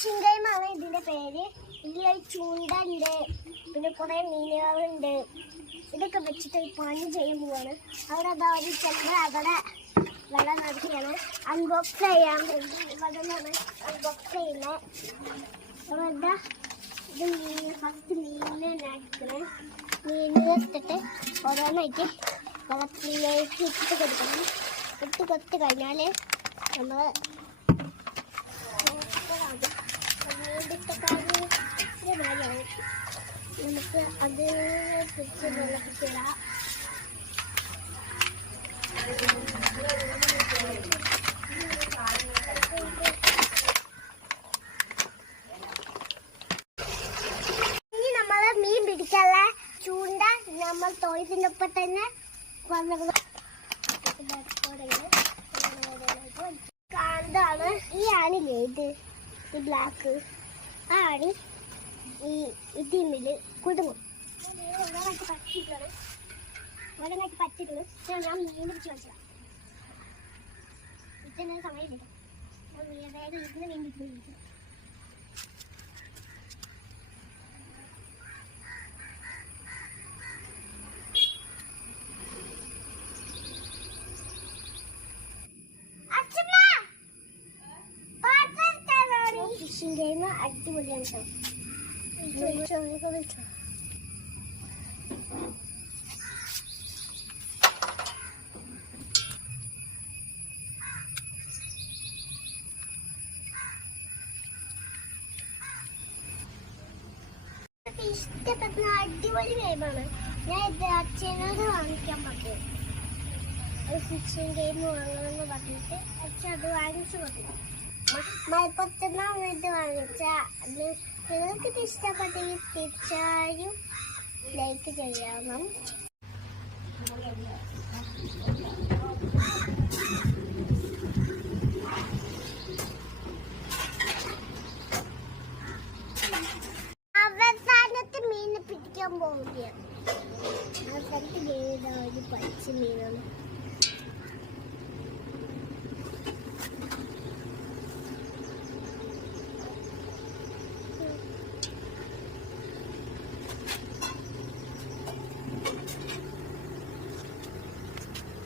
Phishing ഗെയിമാണ് ഇതിന്റെ പേര്. ഇതിൽ ചൂണ്ട ഉണ്ട്, പിന്നെ കുറെ മീനുകളുണ്ട്. ഇതൊക്കെ വെച്ചിട്ട് പണി ചെയ്യാൻ പോവാണ്. അവിടെ അതാ ഒരു ചെറുത് അവിടെ വെള്ളം നടക്കുകയാണ്. അൺബോക്സ് ചെയ്യാൻ അതാണ് അൺബോക്സ് ചെയ്യുന്നത്. അപ്പോൾ എന്താ ഇത് മീൻ ഫസ്റ്റ് മീനിനെ നടിക്കണേ. മീൻ എടുത്തിട്ട് ഓരോന്നായിട്ട് വെള്ളത്തിലേക്ക് ഇട്ട് കൊടുക്കണം. ഇട്ട് കൊടുത്ത് കഴിഞ്ഞാൽ നമ്മൾ നമുക്ക് അത് പിടിച്ച് വെള്ളത്തിടാം. ഇനി നമ്മള് മീൻ പിടിക്കാനുള്ള ചൂണ്ട നമ്മൾ തോയത്തിന്റെ ഒപ്പം തന്നെ കാന്താണ്. ഈ ആണില്ലേ ഇത് ബ്ലാക്ക്, ആ ആണി ഈ ഇതിമില് കുടുങ്ങും. പറ്റിട്ടുണ്ട്. ഞാൻ മീൻ പിടിച്ച് കളിച്ചതാണ്. ഇത്ര സമയമില്ല. അതായത് ഇതിന് മീൻ പിടിച്ചു. ഫിഷിംഗ് ഗെയിം അടിപൊളിയാണ് കേട്ടോ. ഇഷ്ടപ്പെടുന്ന അടിപൊളി ഗെയിമാണ്. ഞാൻ ഇത് അച്ഛനോട് വാങ്ങിക്കാൻ പറ്റും. ഒരു ഫിഷിംഗ് ഗെയിം വാങ്ങണമെന്ന് പറഞ്ഞിട്ട് അച്ഛൻ അത് വാങ്ങിച്ചു കൊടുക്കും. മലപ്പുറത്തുനിന്നാണ് വേണ്ടി വാങ്ങിച്ച. അത് നിങ്ങൾക്ക് ഇഷ്ടപ്പെട്ടെങ്കിൽ തീർച്ചയായും ലൈക്ക് ചെയ്യണം. അവസാനത്തെ മീനെ പിടിക്കാൻ പോവുകയാണ്. അവസാനത്തെ ഒരു പച്ച മീനാണ്.